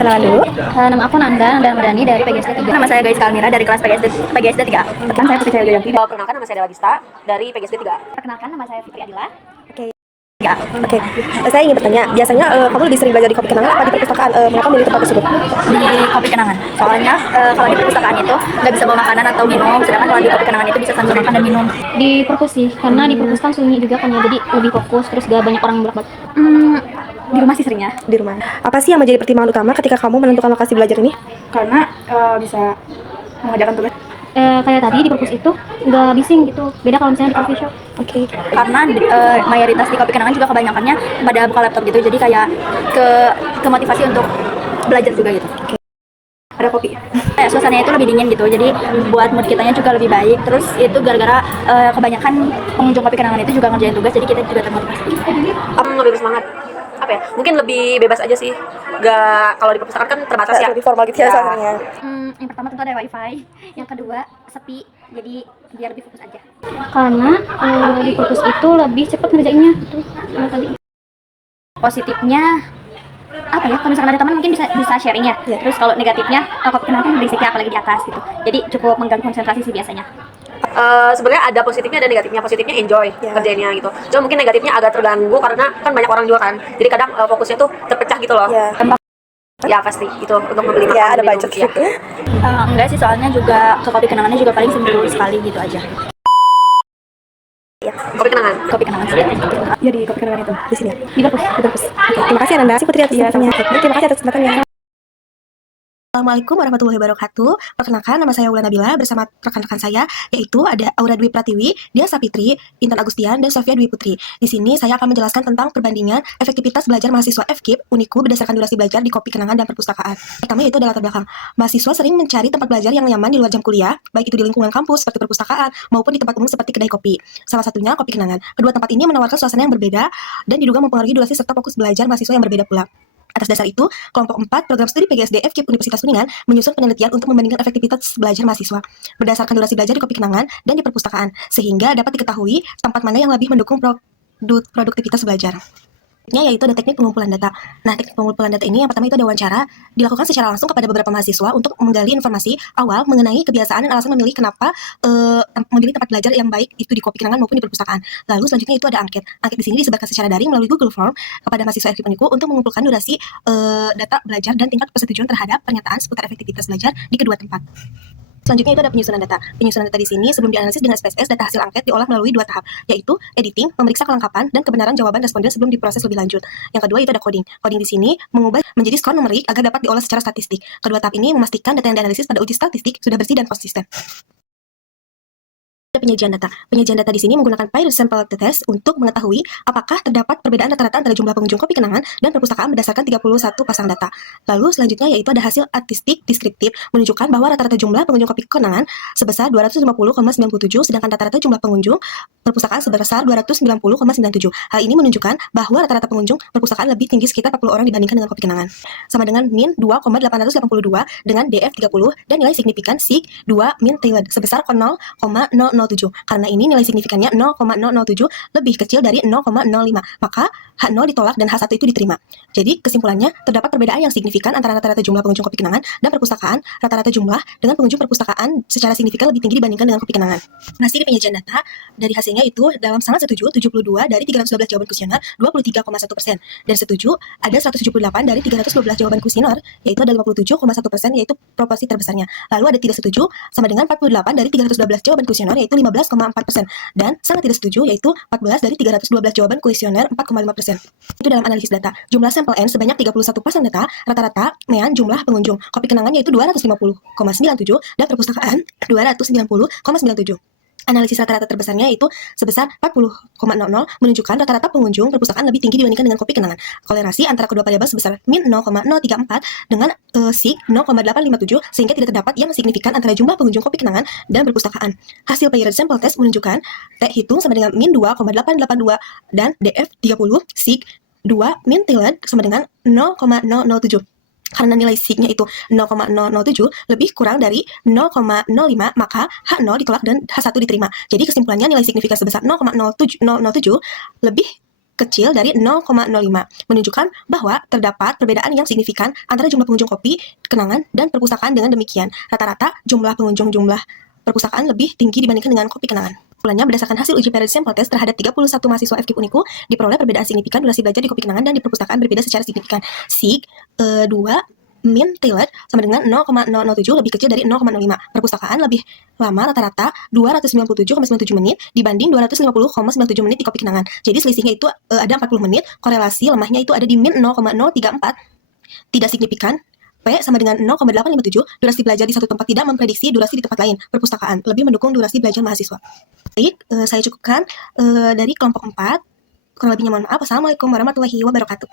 Kenalan dulu. Nama aku Nanda Ramadhani dari PGSD 3. Nama saya Gais Kalmira dari kelas PGSD 3. Perkenalkan, saya Putri Cahyoyanti. Perkenalkan, nama saya Dewa Gista dari PGSD 3. Perkenalkan, nama saya Fitri Adila. Oke. Saya ingin bertanya, biasanya kamu lebih sering belajar di kopi kenangan apa di perpustakaan? Mengapa milih tempat tersebut? Di kopi kenangan. Soalnya kalau di perpustakaan itu nggak bisa bawa makanan atau minum, sedangkan kalau di kopi kenangan itu bisa sambil makan dan minum. Di perpus sih, karena di perpus kan sunyi juga kan ya, jadi lebih fokus, terus gak banyak orang yang bolak-balik. Di rumah sih seringnya. Di rumah. Apa sih yang menjadi pertimbangan utama ketika kamu menentukan lokasi belajar ini? Karena bisa mengerjakan tugas. Kayak tadi di perpus itu nggak bising gitu, beda kalau misalnya di coffee shop. Oke. Karena mayoritas di kopi kenangan juga kebanyakannya pada buka laptop gitu, jadi kayak ke motivasi untuk belajar juga gitu. Ada kopi. Suasananya itu lebih dingin gitu, jadi buat mood kitanya juga lebih baik. Terus itu gara-gara kebanyakan pengunjung kopi kenangan itu juga ngerjain tugas, jadi kita juga termotivasi. Lebih bersemangat. Apa ya? Mungkin lebih bebas aja sih. Gak, kalau di perpustakaan kan terbatas ya. Lebih formal gitu ya suasananya. Yang pertama tentu ada wifi, yang kedua sepi, jadi biar lebih fokus aja. Karena di perpus itu lebih cepat ngerjainnya gitu. Karena tadi Positifnya apa ya, kalau misalkan ada teman mungkin bisa sharing ya. Terus kalau negatifnya, kopi kenangan kan berisiknya apalagi di atas gitu, jadi cukup mengganggu konsentrasi sih biasanya. Sebenarnya ada positifnya dan negatifnya. Positifnya enjoy kerjainnya gitu. Cuma mungkin negatifnya agak terganggu karena kan banyak orang juga kan. Jadi kadang fokusnya tuh terpecah gitu loh. Ya pasti itu untuk membeli makanan. Ya ada minum, budget. ya. Enggak sih, soalnya juga ke kopi kenangannya juga paling seminggu sekali gitu aja. Kopi kenangan. Kopi kenangan sih. Ya di kopi kenangan itu di sini ya. di perpus. Di perpus. Oke. Terima kasih Ananda. Putri atas kesempatannya. Terima kasih atas kesempatannya. Assalamualaikum warahmatullahi wabarakatuh. Perkenalkan, nama saya Wulan Nabila bersama rekan-rekan saya, yaitu ada Aura Dwi Pratiwi, Dia Sapitri, Intan Agustian, dan Sofia Dwi Putri. Di sini saya akan menjelaskan tentang perbandingan efektivitas belajar mahasiswa FKIP Uniku berdasarkan durasi belajar di kopi kenangan dan perpustakaan. Pertama yaitu adalah latar belakang. Mahasiswa sering mencari tempat belajar yang nyaman di luar jam kuliah, baik itu di lingkungan kampus seperti perpustakaan maupun di tempat umum seperti kedai kopi. Salah satunya kopi kenangan. Kedua tempat ini menawarkan suasana yang berbeda dan diduga mempengaruhi durasi serta fokus belajar mahasiswa yang berbeda pula. Atas dasar itu, kelompok 4 program studi PGSD FKIP Universitas Kuningan menyusun penelitian untuk membandingkan efektivitas belajar mahasiswa berdasarkan durasi belajar di kopi kenangan dan di perpustakaan, sehingga dapat diketahui tempat mana yang lebih mendukung produktivitas belajar. Yaitu ada teknik pengumpulan data. Nah, teknik pengumpulan data ini yang pertama itu ada wawancara, dilakukan secara langsung kepada beberapa mahasiswa untuk menggali informasi awal mengenai kebiasaan dan alasan memilih kenapa memilih tempat belajar yang baik itu di kopi kenangan maupun di perpustakaan. Lalu selanjutnya itu ada angket. Angket di sini disebarkan secara daring melalui Google Form kepada mahasiswa FKIP Uniku untuk mengumpulkan durasi data belajar dan tingkat persetujuan terhadap pernyataan seputar efektivitas belajar di kedua tempat. Selanjutnya itu ada penyusunan data. Penyusunan data di sini sebelum dianalisis dengan SPSS, data hasil angket diolah melalui dua tahap, yaitu editing, memeriksa kelengkapan dan kebenaran jawaban responden sebelum diproses lebih lanjut. Yang kedua itu ada coding. Coding di sini mengubah menjadi skor numerik agar dapat diolah secara statistik. Kedua tahap ini memastikan data yang dianalisis pada uji statistik sudah bersih dan konsisten. Penyajian data. Penyajian data di sini menggunakan Pairs Sample Test untuk mengetahui apakah terdapat perbedaan rata-rata antara jumlah pengunjung kopi kenangan dan perpustakaan berdasarkan 31 pasang data. Lalu selanjutnya yaitu ada hasil statistik deskriptif menunjukkan bahwa rata-rata jumlah pengunjung kopi kenangan sebesar 250,97, sedangkan rata-rata jumlah pengunjung perpustakaan sebesar 290,97. Hal ini menunjukkan bahwa rata-rata pengunjung perpustakaan lebih tinggi sekitar 40 orang dibandingkan dengan kopi kenangan. Sama dengan min 2,882 dengan DF 30 dan nilai signifikan sig 2 min tailored sebesar 0,007. Karena ini nilai signifikannya 0,007 lebih kecil dari 0,05, maka H0 ditolak dan H1 itu diterima. Jadi kesimpulannya terdapat perbedaan yang signifikan antara rata-rata jumlah pengunjung kopi kenangan dan perpustakaan. Rata-rata jumlah dengan pengunjung perpustakaan secara signifikan lebih tinggi dibandingkan dengan kopi kenangan. Hasil penyajian data dari hasilnya itu dalam sangat setuju 72 dari 312 jawaban kuesioner 23,1%, dan setuju ada 178 dari 312 jawaban kuesioner yaitu ada 57,1%, yaitu proporsi terbesarnya. Lalu ada tidak setuju sama dengan 48 dari 312 jawaban kuesioner yaitu 15,4%, dan sangat tidak setuju yaitu 14 dari 312 jawaban kuesioner 4,5%. Itu dalam analisis data. Jumlah sampel N sebanyak 31 pasang data, rata-rata mean jumlah pengunjung kopi kenangan yaitu 250,97 dan perpustakaan 290,97. Analisis rata-rata terbesarnya itu sebesar 40,00 menunjukkan rata-rata pengunjung perpustakaan lebih tinggi dibandingkan dengan kopi kenangan. Kolerasi antara kedua variabel sebesar min 0,034 dengan sig 0,857 sehingga tidak terdapat yang signifikan antara jumlah pengunjung kopi kenangan dan perpustakaan. Hasil Pairs Sample Test menunjukkan T hitung sama dengan min 2,882 dan DF 30 sig 2 min tailored sama dengan 0,007. Karena nilai sig-nya itu 0,007 lebih kurang dari 0,05, maka H0 ditolak dan H1 diterima. Jadi kesimpulannya nilai signifikan sebesar 0,007 lebih kecil dari 0,05, menunjukkan bahwa terdapat perbedaan yang signifikan antara jumlah pengunjung kopi kenangan dan perpustakaan. Dengan demikian, rata-rata jumlah pengunjung jumlah perpustakaan lebih tinggi dibandingkan dengan kopi kenangan. Kesimpulannya, berdasarkan hasil uji periode sampel test terhadap 31 mahasiswa FKIP Uniku, diperoleh perbedaan signifikan durasi belajar di kopi kenangan dan di perpustakaan berbeda secara signifikan. Sig 2 mean tailored sama dengan 0,007 lebih kecil dari 0,05. Perpustakaan lebih lama rata-rata 297,97 menit dibanding 250,97 menit di kopi kenangan. Jadi selisihnya itu ada 40 menit. Korelasi lemahnya itu ada di min 0,034. Tidak signifikan. P sama dengan 0,857. Durasi belajar di satu tempat tidak memprediksi durasi di tempat lain. Perpustakaan lebih mendukung durasi belajar mahasiswa. Baik, saya cukupkan dari kelompok 4. Kurang lebihnya mohon maaf. Wassalamualaikum warahmatullahi wabarakatuh.